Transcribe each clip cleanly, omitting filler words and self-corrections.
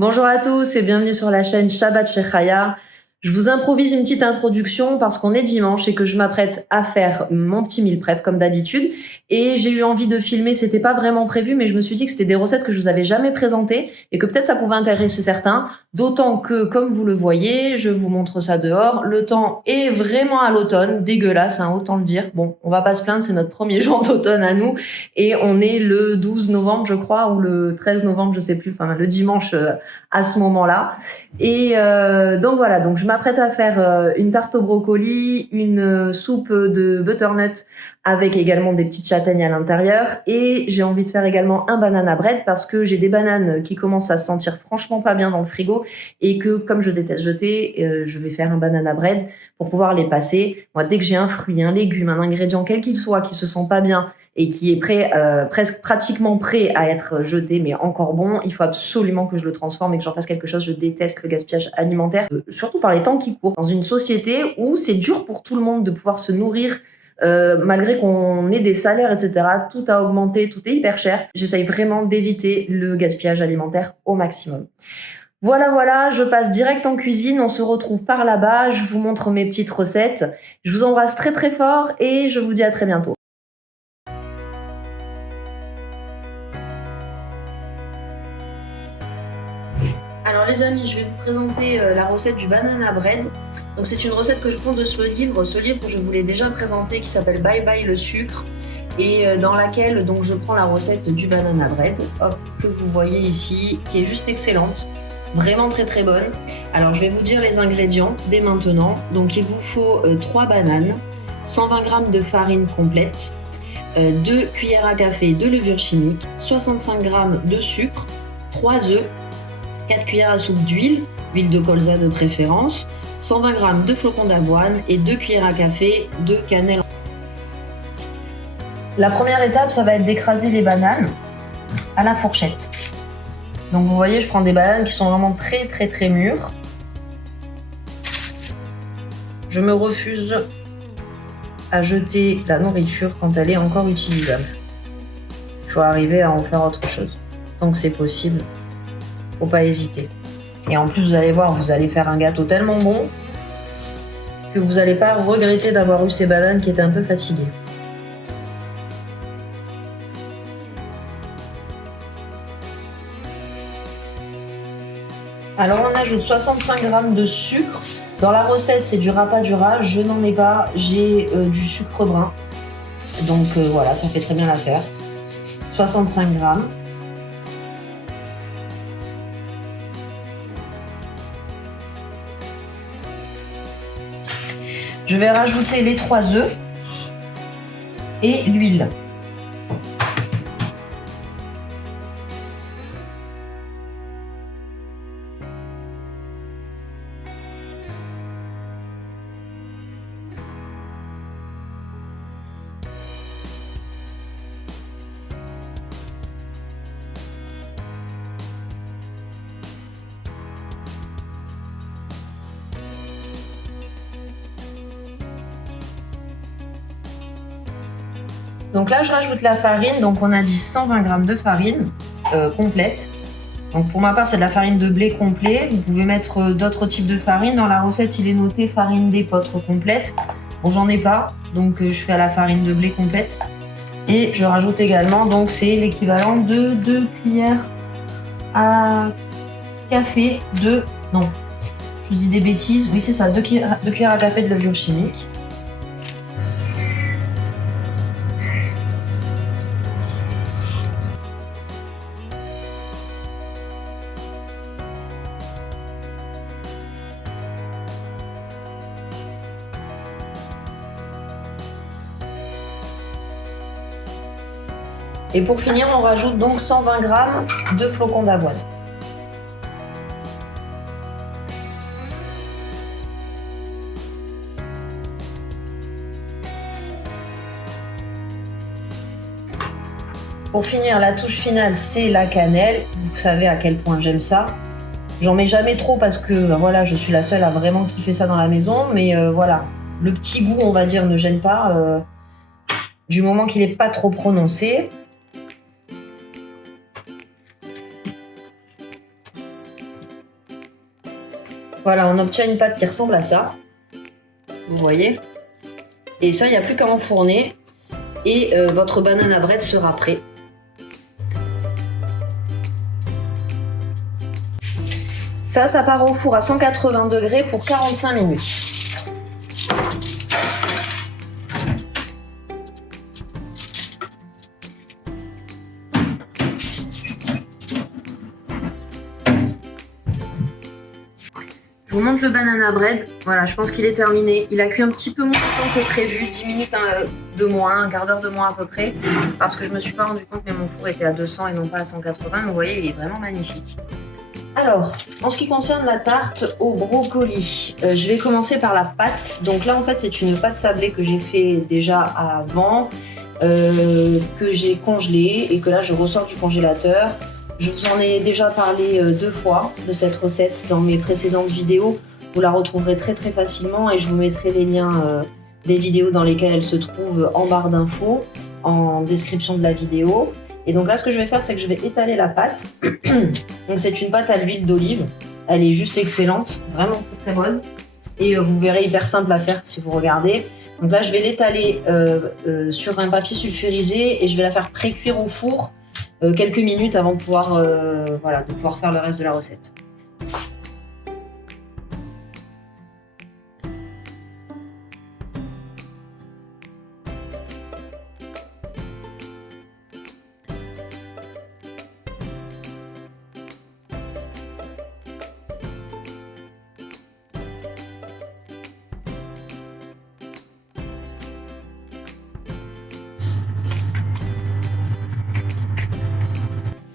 Bonjour à tous et bienvenue sur la chaîne Shabbat chez Chaya. Je vous improvise une petite introduction parce qu'on est dimanche et que je m'apprête à faire mon petit meal prep comme d'habitude. Et j'ai eu envie de filmer, c'était pas vraiment prévu, mais je me suis dit que c'était des recettes que je vous avais jamais présentées et que peut-être ça pouvait intéresser certains. D'autant que, comme vous le voyez, je vous montre ça dehors, le temps est vraiment à l'automne, dégueulasse, hein, autant le dire. Bon, on va pas se plaindre, c'est notre premier jour d'automne à nous et on est le 12 novembre, je crois, ou le 13 novembre, je sais plus, enfin le dimanche à ce moment-là. Et donc voilà, donc je m'apprête à faire une tarte au brocoli, une soupe de butternut avec également des petites châtaignes à l'intérieur. Et j'ai envie de faire également un banana bread parce que j'ai des bananes qui commencent à se sentir franchement pas bien dans le frigo et que comme je déteste jeter, je vais faire un banana bread pour pouvoir les passer. Moi, dès que j'ai un fruit, un légume, un ingrédient quel qu'il soit qui se sent pas bien et qui est pratiquement prêt à être jeté, mais encore bon, il faut absolument que je le transforme et que j'en fasse quelque chose. Je déteste le gaspillage alimentaire, surtout par les temps qui courent. Dans une société où c'est dur pour tout le monde de pouvoir se nourrir, malgré qu'on ait des salaires, etc. Tout a augmenté, tout est hyper cher. J'essaye vraiment d'éviter le gaspillage alimentaire au maximum. Voilà, je passe direct en cuisine, on se retrouve par là-bas, je vous montre mes petites recettes. Je vous embrasse très très fort et je vous dis à très bientôt. Alors les amis, je vais vous présenter la recette du banana bread. Donc c'est une recette que je prends de ce livre. Ce livre, je vous l'ai déjà présenté, qui s'appelle Bye Bye le sucre, et dans laquelle donc je prends la recette du banana bread, hop, que vous voyez ici, qui est juste excellente, vraiment très très bonne. Alors je vais vous dire les ingrédients dès maintenant. Donc il vous faut 3 bananes, 120 g de farine complète, 2 cuillères à café de levure chimique, 65 g de sucre, 3 œufs, 4 cuillères à soupe d'huile, huile de colza de préférence, 120 g de flocons d'avoine et 2 cuillères à café de cannelle. La première étape, ça va être d'écraser les bananes à la fourchette. Donc vous voyez, je prends des bananes qui sont vraiment très très très mûres. Je me refuse à jeter la nourriture quand elle est encore utilisable. Il faut arriver à en faire autre chose. Tant que c'est possible, faut pas hésiter. Et en plus, vous allez voir, vous allez faire un gâteau tellement bon que vous n'allez pas regretter d'avoir eu ces bananes qui étaient un peu fatiguées. Alors on ajoute 65 g de sucre. Dans la recette, c'est du rapadura. Je n'en ai pas, j'ai du sucre brun. Donc voilà, ça fait très bien l'affaire. 65 g. Je vais rajouter les 3 œufs et l'huile. Donc là, je rajoute la farine. Donc on a dit 120 g de farine complète. Donc pour ma part, c'est de la farine de blé complet. Vous pouvez mettre d'autres types de farine. Dans la recette, il est noté farine d'épeautre complète. Bon, j'en ai pas, donc je fais à la farine de blé complète. Et je rajoute également, donc c'est l'équivalent de 2 cuillères à café de... Non, je dis des bêtises. Oui, c'est ça, 2 cuillères à café de levure chimique. Et pour finir, on rajoute donc 120 g de flocons d'avoine. Pour finir, la touche finale, c'est la cannelle. Vous savez à quel point j'aime ça. J'en mets jamais trop parce que voilà, je suis la seule à vraiment kiffer ça dans la maison. Mais voilà, le petit goût, on va dire, ne gêne pas du moment qu'il n'est pas trop prononcé. Voilà, on obtient une pâte qui ressemble à ça. Vous voyez? Et ça, il n'y a plus qu'à enfourner. Et votre banana bread sera prêt. Ça part au four à 180 degrés pour 45 minutes. Je vous montre le banana bread. Voilà, je pense qu'il est terminé. Il a cuit un petit peu moins de temps que prévu, 10 minutes de moins, un quart d'heure de moins à peu près, parce que je me suis pas rendu compte, mais mon four était à 200 et non pas à 180. Mais vous voyez, il est vraiment magnifique. Alors, en ce qui concerne la tarte au brocoli, je vais commencer par la pâte. Donc là, en fait, c'est une pâte sablée que j'ai fait déjà avant, que j'ai congelée et que là, je ressors du congélateur. Je vous en ai déjà parlé 2 fois de cette recette dans mes précédentes vidéos. Vous la retrouverez très très facilement et je vous mettrai les liens des vidéos dans lesquelles elle se trouve en barre d'infos, en description de la vidéo. Et donc là, ce que je vais faire, c'est que je vais étaler la pâte. Donc c'est une pâte à l'huile d'olive. Elle est juste excellente, vraiment très bonne. Et vous verrez, hyper simple à faire si vous regardez. Donc là, je vais l'étaler sur un papier sulfurisé et je vais la faire pré-cuire au four quelques minutes avant de pouvoir, de pouvoir faire le reste de la recette.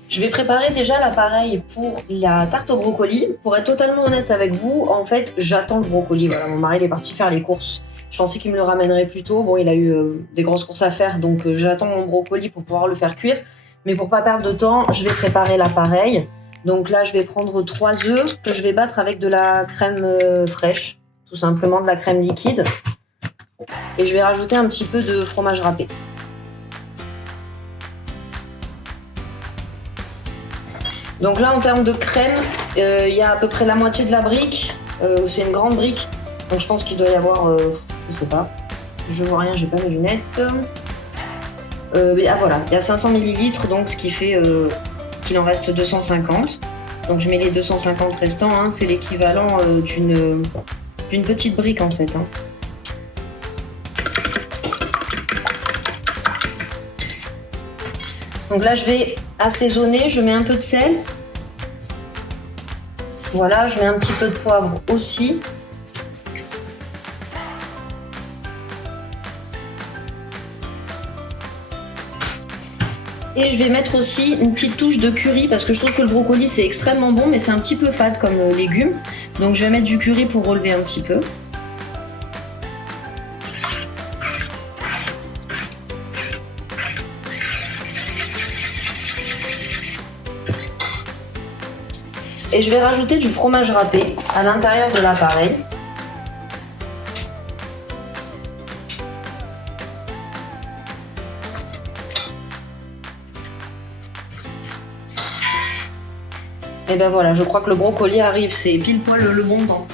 Je vais préparer déjà l'appareil pour la tarte au brocoli. Pour être totalement honnête avec vous, en fait, j'attends le brocoli. Voilà, mon mari il est parti faire les courses. Je pensais qu'il me le ramènerait plus tôt. Bon, il a eu des grosses courses à faire, donc j'attends mon brocoli pour pouvoir le faire cuire. Mais pour pas perdre de temps, je vais préparer l'appareil. Donc là, je vais prendre 3 œufs que je vais battre avec de la crème fraîche, tout simplement de la crème liquide. Et je vais rajouter un petit peu de fromage râpé. Donc là, en termes de crème, il y a à peu près la moitié de la brique. C'est une grande brique. Donc je pense qu'il doit y avoir, je sais pas, je vois rien, j'ai pas mes lunettes. Voilà, il y a 500 ml, donc ce qui fait qu'il en reste 250. Donc je mets les 250 restants, hein, c'est l'équivalent d'une petite brique en fait. Hein. Donc là, je vais assaisonner, je mets un peu de sel. Voilà, je mets un petit peu de poivre aussi. Et je vais mettre aussi une petite touche de curry parce que je trouve que le brocoli c'est extrêmement bon mais c'est un petit peu fade comme légume. Donc je vais mettre du curry pour relever un petit peu. Et je vais rajouter du fromage râpé à l'intérieur de l'appareil. Et ben voilà, je crois que le brocoli arrive, c'est pile poil le bon temps.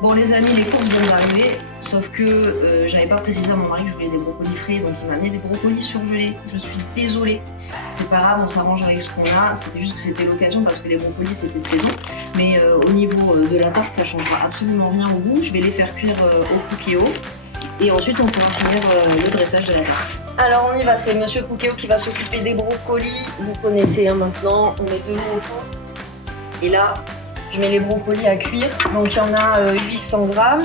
Bon les amis, les courses viennent d'arriver, sauf que j'avais pas précisé à mon mari que je voulais des brocolis frais, donc il m'a amené des brocolis surgelés. Je suis désolée, c'est pas grave, on s'arrange avec ce qu'on a. C'était juste que c'était l'occasion parce que les brocolis c'était de saison. Mais au niveau de la tarte, ça changera absolument rien au goût. Je vais les faire cuire au Cookéo. Et ensuite on pourra finir le dressage de la tarte. Alors on y va, c'est Monsieur Cookéo qui va s'occuper des brocolis. Vous connaissez hein, maintenant, on met de l'eau au fond. Et là, je mets les brocolis à cuire. Donc il y en a 800 grammes.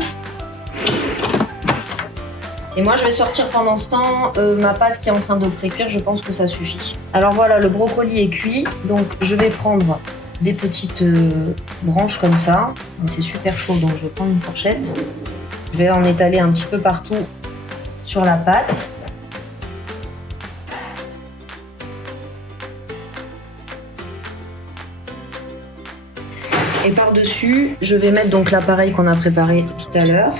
Et moi je vais sortir pendant ce temps ma pâte qui est en train de pré-cuire, je pense que ça suffit. Alors voilà, le brocoli est cuit. Donc je vais prendre des petites branches comme ça. C'est super chaud donc je vais prendre une fourchette. Je vais en étaler un petit peu partout sur la pâte. Et par-dessus, je vais mettre donc l'appareil qu'on a préparé tout à l'heure.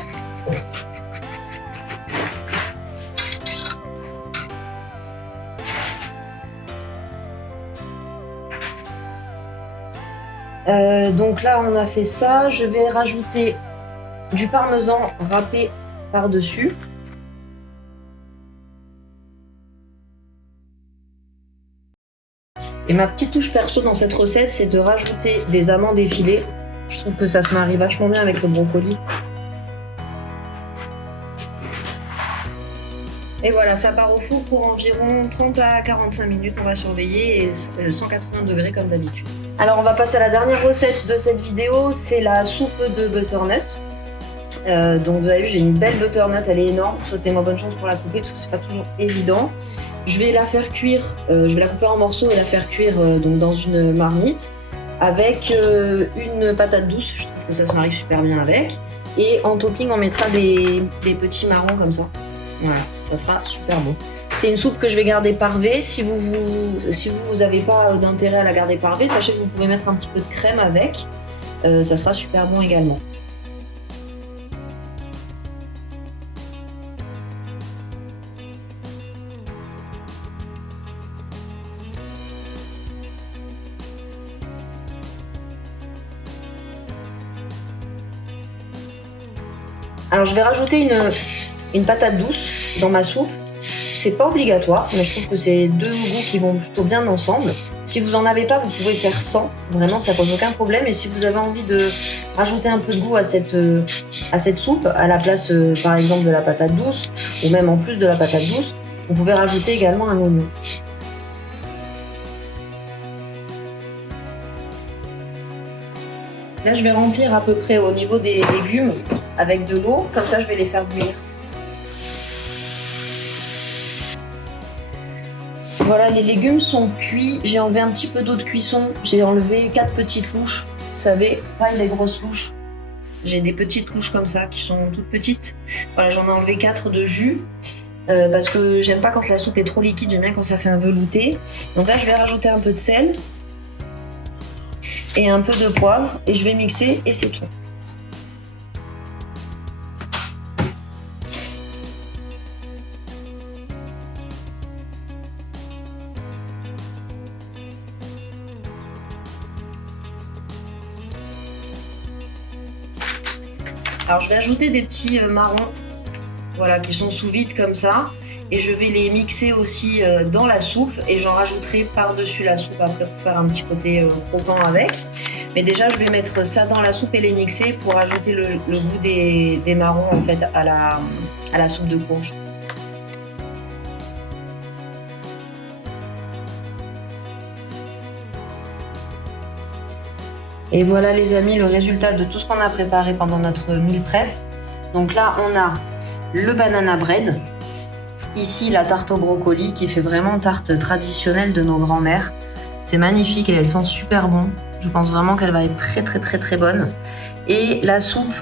Donc là, on a fait ça. Je vais rajouter du parmesan râpé par-dessus. Et ma petite touche perso dans cette recette, c'est de rajouter des amandes effilées. Je trouve que ça se marie vachement bien avec le brocoli. Et voilà, ça part au four pour environ 30 à 45 minutes. On va surveiller et 180 degrés comme d'habitude. Alors on va passer à la dernière recette de cette vidéo, c'est la soupe de butternut. Donc vous avez vu, j'ai une belle butternut, elle est énorme. Souhaitez-moi bonne chance pour la couper parce que c'est pas toujours évident. Je vais la faire cuire, je vais la couper en morceaux et la faire cuire donc dans une marmite avec une patate douce. Je trouve que ça se marie super bien avec. Et en topping, on mettra des petits marrons comme ça. Voilà, ça sera super bon. C'est une soupe que je vais garder parvée. Si vous n'avez pas d'intérêt à la garder parvée, sachez que vous pouvez mettre un petit peu de crème avec. Ça sera super bon également. Alors je vais rajouter une patate douce dans ma soupe. C'est pas obligatoire, mais je trouve que c'est deux goûts qui vont plutôt bien ensemble. Si vous en avez pas, vous pouvez faire sans. Vraiment, ça pose aucun problème. Et si vous avez envie de rajouter un peu de goût à cette soupe, à la place, par exemple, de la patate douce, ou même en plus de la patate douce, vous pouvez rajouter également un oignon. Là, je vais remplir à peu près au niveau des légumes avec de l'eau. Comme ça, je vais les faire bouillir. Voilà, les légumes sont cuits. J'ai enlevé un petit peu d'eau de cuisson. J'ai enlevé 4 petites louches. Vous savez, pas les grosses louches. J'ai des petites louches comme ça qui sont toutes petites. Voilà, j'en ai enlevé 4 de jus. Parce que j'aime pas quand la soupe est trop liquide. J'aime bien quand ça fait un velouté. Donc là, je vais rajouter un peu de sel. Et un peu de poivre. Et je vais mixer et c'est tout. Alors je vais ajouter des petits marrons, voilà, qui sont sous vide comme ça, et je vais les mixer aussi dans la soupe, et j'en rajouterai par-dessus la soupe après pour faire un petit côté croquant avec. Mais déjà je vais mettre ça dans la soupe et les mixer pour ajouter le goût des marrons en fait à la soupe de courge. Et voilà les amis, le résultat de tout ce qu'on a préparé pendant notre meal prep. Donc là, on a le banana bread. Ici, la tarte au brocoli qui fait vraiment tarte traditionnelle de nos grands-mères. C'est magnifique et elle sent super bon. Je pense vraiment qu'elle va être très bonne. Et la soupe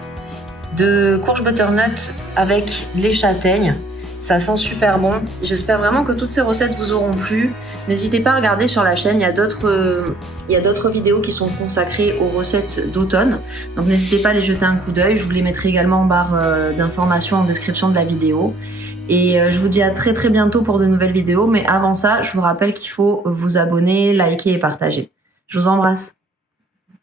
de courge butternut avec les châtaignes. Ça sent super bon. J'espère vraiment que toutes ces recettes vous auront plu. N'hésitez pas à regarder sur la chaîne, il y a d'autres vidéos qui sont consacrées aux recettes d'automne. Donc n'hésitez pas à les jeter un coup d'œil. Je vous les mettrai également en barre d'informations en description de la vidéo. Et je vous dis à très bientôt pour de nouvelles vidéos. Mais avant ça, je vous rappelle qu'il faut vous abonner, liker et partager. Je vous embrasse.